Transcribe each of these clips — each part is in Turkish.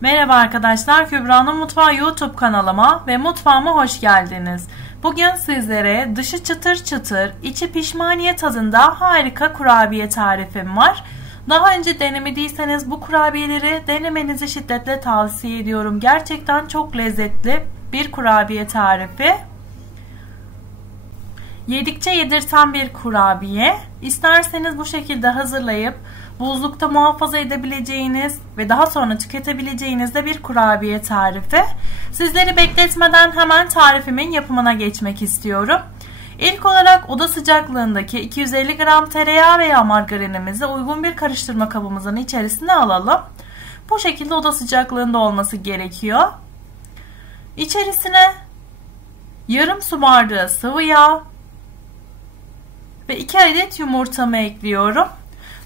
Merhaba arkadaşlar, Kübra'nın Mutfağı YouTube kanalıma ve mutfağıma hoş geldiniz. Bugün sizlere dışı çıtır çıtır, içi pişmaniye tadında harika kurabiye tarifim var. Daha önce denemediyseniz bu kurabiyeleri denemenizi şiddetle tavsiye ediyorum. Gerçekten çok lezzetli bir kurabiye tarifi. Yedikçe yedirten bir kurabiye. İsterseniz bu şekilde hazırlayıp buzlukta muhafaza edebileceğiniz ve daha sonra tüketebileceğiniz de bir kurabiye tarifi. Sizleri bekletmeden hemen tarifimin yapımına geçmek istiyorum. İlk olarak oda sıcaklığındaki 250 gram tereyağı veya margarinimizi uygun bir karıştırma kabımızın içerisine alalım. Bu şekilde oda sıcaklığında olması gerekiyor. İçerisine yarım su bardağı sıvı yağ ve 2 adet yumurtamı ekliyorum.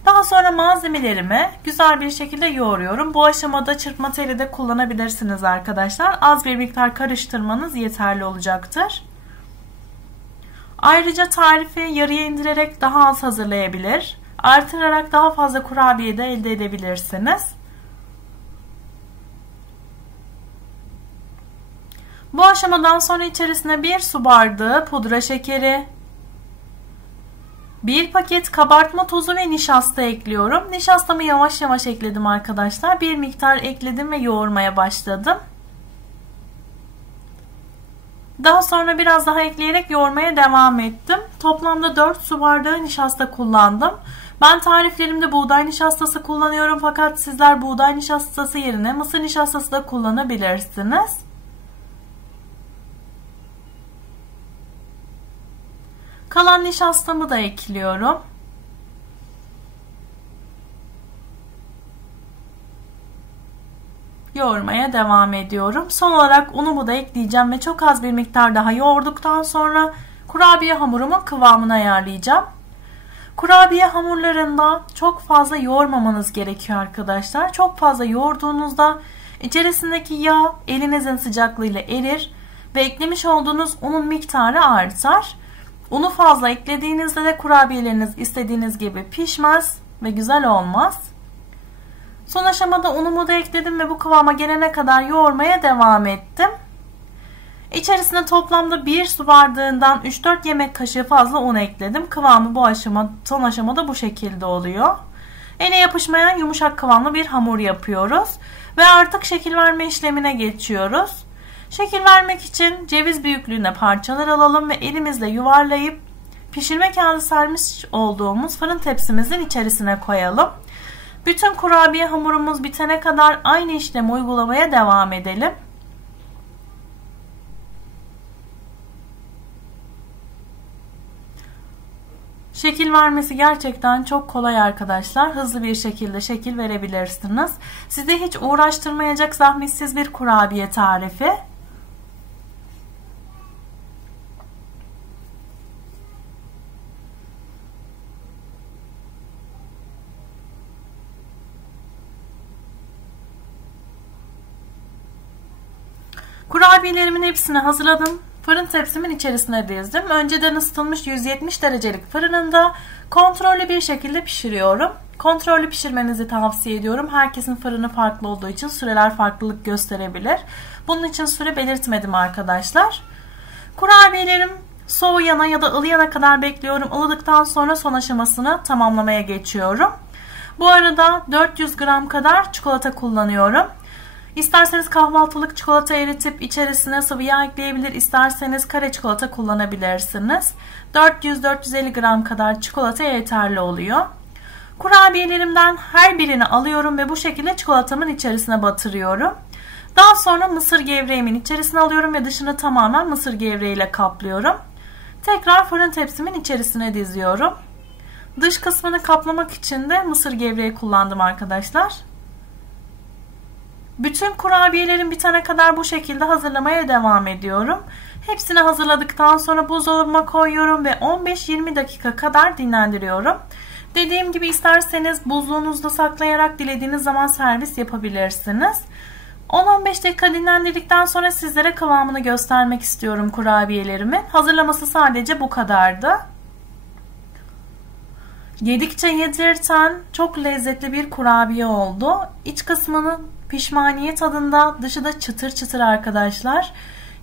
Daha sonra malzemelerimi güzel bir şekilde yoğuruyorum. Bu aşamada çırpma teli de kullanabilirsiniz arkadaşlar. Az bir miktar karıştırmanız yeterli olacaktır. Ayrıca tarifi yarıya indirerek daha az hazırlayabilir, artırarak daha fazla kurabiye de elde edebilirsiniz. Bu aşamadan sonra içerisine 1 su bardağı pudra şekeri, 1 paket kabartma tozu ve nişasta ekliyorum. Nişastamı yavaş yavaş ekledim arkadaşlar. Bir miktar ekledim ve yoğurmaya başladım. Daha sonra biraz daha ekleyerek yoğurmaya devam ettim. Toplamda 4 su bardağı nişasta kullandım. Ben tariflerimde buğday nişastası kullanıyorum fakat sizler buğday nişastası yerine mısır nişastası da kullanabilirsiniz. Kalan nişastamı da ekliyorum. Yoğurmaya devam ediyorum. Son olarak unumu da ekleyeceğim ve çok az bir miktar daha yoğurduktan sonra kurabiye hamurumun kıvamını ayarlayacağım. Kurabiye hamurlarında çok fazla yoğurmamanız gerekiyor arkadaşlar. Çok fazla yoğurduğunuzda içerisindeki yağ elinizin sıcaklığıyla erir ve eklemiş olduğunuz unun miktarı artar. Unu fazla eklediğinizde de kurabiyeleriniz istediğiniz gibi pişmez ve güzel olmaz. Son aşamada unumu da ekledim ve bu kıvama gelene kadar yoğurmaya devam ettim. İçerisine toplamda 1 su bardağından 3-4 yemek kaşığı fazla un ekledim. Kıvamı bu son aşamada bu şekilde oluyor. Ele yapışmayan yumuşak kıvamlı bir hamur yapıyoruz. Ve artık şekil verme işlemine geçiyoruz. Şekil vermek için ceviz büyüklüğünde parçalar alalım ve elimizle yuvarlayıp pişirme kağıdı sermiş olduğumuz fırın tepsimizin içerisine koyalım. Bütün kurabiye hamurumuz bitene kadar aynı işlemi uygulamaya devam edelim. Şekil vermesi gerçekten çok kolay arkadaşlar. Hızlı bir şekilde şekil verebilirsiniz. Sizi hiç uğraştırmayacak zahmetsiz bir kurabiye tarifi. Kurabiyelerimin hepsini hazırladım. Fırın tepsimin içerisine dizdim. Önceden ısıtılmış 170 derecelik fırınında kontrollü bir şekilde pişiriyorum. Kontrollü pişirmenizi tavsiye ediyorum. Herkesin fırını farklı olduğu için süreler farklılık gösterebilir. Bunun için süre belirtmedim arkadaşlar. Kurabiyelerim soğuyana ya da ılıyana kadar bekliyorum. Ilıdıktan sonra son aşamasını tamamlamaya geçiyorum. Bu arada 400 gram kadar çikolata kullanıyorum. İsterseniz kahvaltılık çikolata eritip içerisine sıvı yağ ekleyebilir, isterseniz kare çikolata kullanabilirsiniz. 400-450 gram kadar çikolata yeterli oluyor. Kurabiyelerimden her birini alıyorum ve bu şekilde çikolatamın içerisine batırıyorum. Daha sonra mısır gevreğimin içerisine alıyorum ve dışını tamamen mısır gevreğiyle kaplıyorum. Tekrar fırın tepsimin içerisine diziyorum. Dış kısmını kaplamak için de mısır gevreği kullandım arkadaşlar. Bütün kurabiyelerim bitene kadar bu şekilde hazırlamaya devam ediyorum. Hepsini hazırladıktan sonra buzdolabıma koyuyorum ve 15-20 dakika kadar dinlendiriyorum. Dediğim gibi isterseniz buzluğunuzda saklayarak dilediğiniz zaman servis yapabilirsiniz. 10-15 dakika dinlendirdikten sonra sizlere kıvamını göstermek istiyorum kurabiyelerimin. Hazırlaması sadece bu kadardı. Yedikçe yedirten çok lezzetli bir kurabiye oldu. İç kısmının Pişmaniye tadında, dışı da çıtır çıtır arkadaşlar.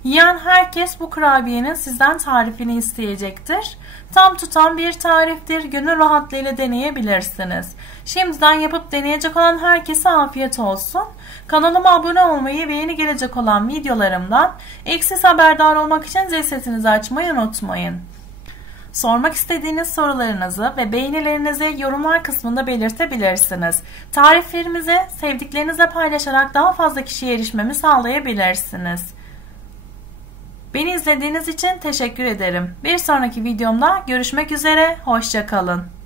Yiyen herkes bu kurabiyenin sizden tarifini isteyecektir. Tam tutan bir tariftir. Gönül rahatlığıyla deneyebilirsiniz. Şimdiden yapıp deneyecek olan herkese afiyet olsun. Kanalıma abone olmayı ve yeni gelecek olan videolarımdan ilk siz haberdar olmak için zil sesinizi açmayı unutmayın. Sormak istediğiniz sorularınızı ve beğenilerinizi yorumlar kısmında belirtebilirsiniz. Tariflerimizi sevdiklerinizle paylaşarak daha fazla kişiye erişmemi sağlayabilirsiniz. Beni izlediğiniz için teşekkür ederim. Bir sonraki videomda görüşmek üzere, hoşça kalın.